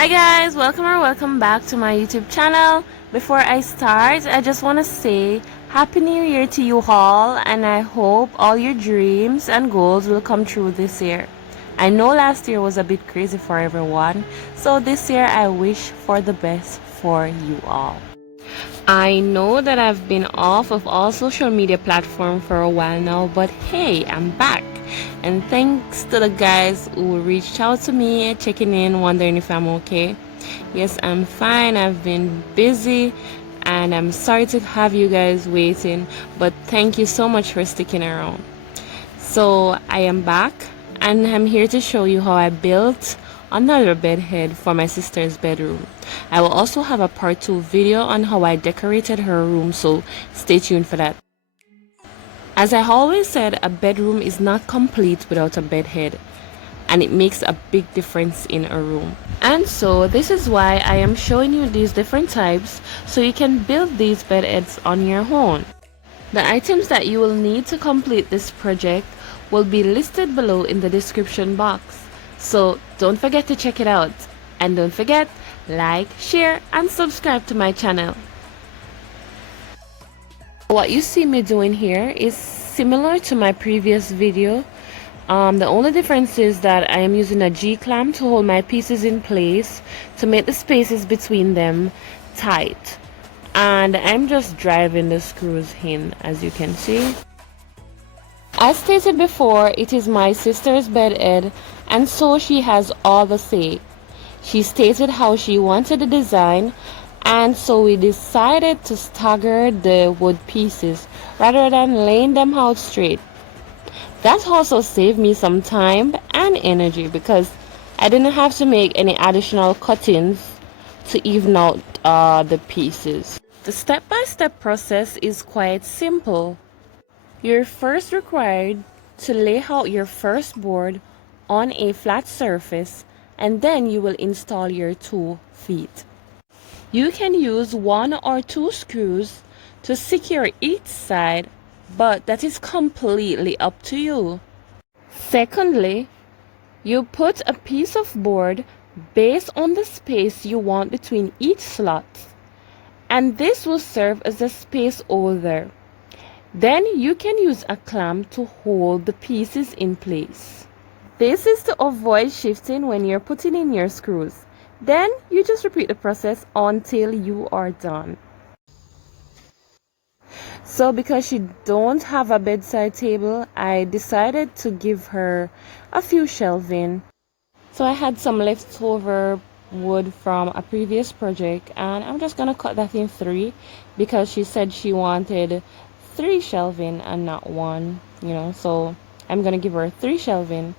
Hi guys, welcome back to my YouTube channel. Before I start, I just want to say Happy New Year to you all, and I hope all your dreams and goals will come true this year. I know last year was a bit crazy for everyone, so this year I wish for the best for you all. I know that I've been off of all social media platforms for a while now, but hey, I'm back. And thanks to the guys who reached out to me, checking in, wondering if I'm okay. Yes, I'm fine. I've been busy and I'm sorry to have you guys waiting, but thank you so much for sticking around. So I am back and I'm here to show you how I built another bed head for my sister's bedroom. I will also have a part 2 video on how I decorated her room, so stay tuned for that. As I always said, a bedroom is not complete without a bed head, and it makes a big difference in a room. And so this is why I am showing you these different types so you can build these bed heads on your own. The items that you will need to complete this project will be listed below in the description box. So don't forget to check it out. And don't forget, like, share, and subscribe to my channel. What you see me doing here is similar to my previous video. The only difference is that I am using a G-clamp to hold my pieces in place to make the spaces between them tight. And I'm just driving the screws in, as you can see. As stated before, it is my sister's bed head, and so she has all the say. She stated how she wanted the design, and so we decided to stagger the wood pieces rather than laying them out straight. That also saved me some time and energy because I didn't have to make any additional cuttings to even out the pieces. The step-by-step process is quite simple. You're first required to lay out your first board on a flat surface, and then you will install your 2 feet. You can use 1 or 2 screws to secure each side, but that is completely up to you. Secondly, you put a piece of board based on the space you want between each slot, and this will serve as a space holder. Then you can use a clamp to hold the pieces in place. This is to avoid shifting when you're putting in your screws. Then you just repeat the process until you are done. So because she don't have a bedside table, I decided to give her a few shelving. So I had some leftover wood from a previous project, and I'm just gonna cut that in 3 because she said she wanted 3 shelving and not 1, so I'm gonna give her 3 shelving.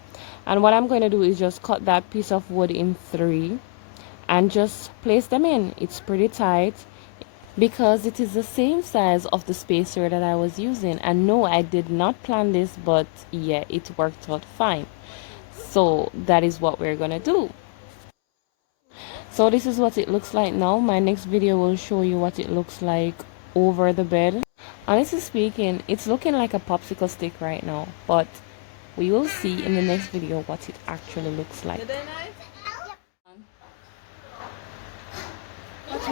And what I'm going to do is just cut that piece of wood in 3 and just place them in. It's pretty tight because it is the same size of the spacer that I was using. And no, I did not plan this, but yeah, it worked out fine. So that is what we're gonna do. So this is what it looks like now. My next video will show you what it looks like over the bed. Honestly speaking, it's looking like a popsicle stick right now, but we will see in the next video what it actually looks like. What's